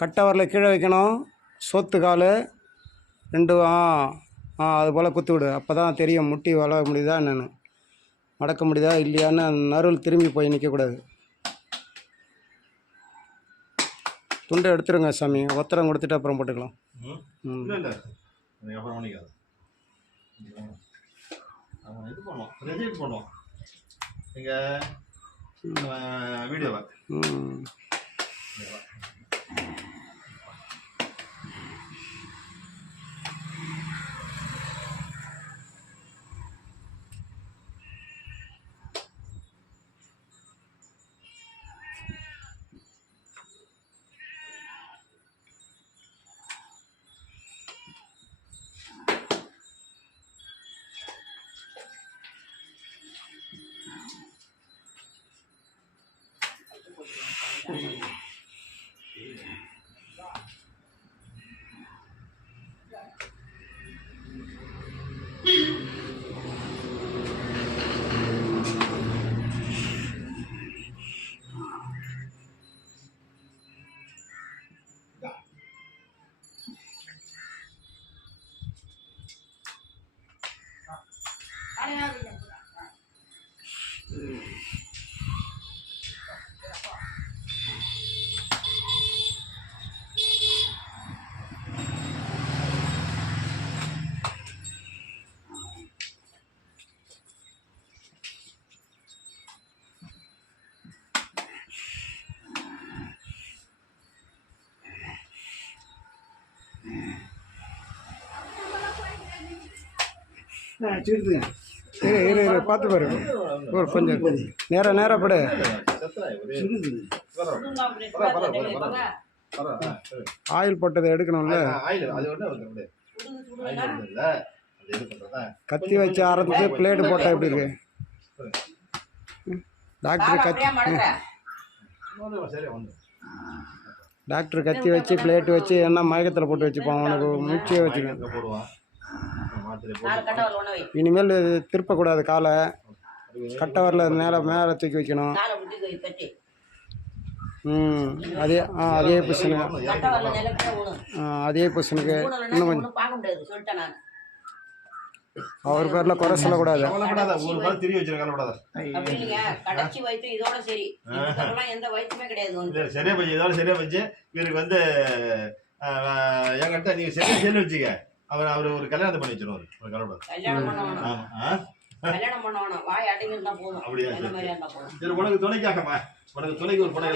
கட்டை வரல கீழே வைக்கணும். சோத்து கால் 2 அது போல் குத்து விடு. அப்போ தான் தெரியும் முட்டி வளர முடியுதா என்னென்னு, மடக்க முடியுதா இல்லையான்னு. நறுவில் திரும்பி போய் நிற்கக்கூடாது. துண்டை எடுத்துருங்க சாமி. ஒத்தரம் கொடுத்துட்டு அப்புறம் போட்டுக்கலாம். இது பண்ணுவோம், ரிஜெக்ட் பண்ணுவோம் எங்கள் வீடியோவை. இரு பார்த்து பாரு. ஒரு கொஞ்சம் நேராக படு. ஆயில் போட்டதை எடுக்கணும்ல. கத்தி வச்சு ஆரம்பிச்சு பிளேடு போட்டால் எப்படி இருக்கு டாக்டர் கத்தி வச்சு பிளேட்டு வச்சு என்ன மயக்கத்தில் போட்டு வச்சுப்பான். அவனுக்கு முக்கிய வச்சுக்க. இனிமேல் திருப்பக்கூடாது காலை. கட்டை வரல மேலே தூக்கி வைக்கணும். அதே பொசிஷனுக்கு இன்னும் கொஞ்சம் அவர் பேர்ல குறை சொல்லக்கூடாது. சரியா போச்சு, இதோட சரியா போச்சு. இவருக்கு வந்து என்கிட்ட நீங்க சரியா சொல்லி வச்சுக்க. அவர் ஒரு கல்யாணத்தை பண்ணி வச்சிருவாரு. அப்படியா? சரி, உனக்கு துணைக்காகமா, உனக்கு துணைக்கு ஒரு படம்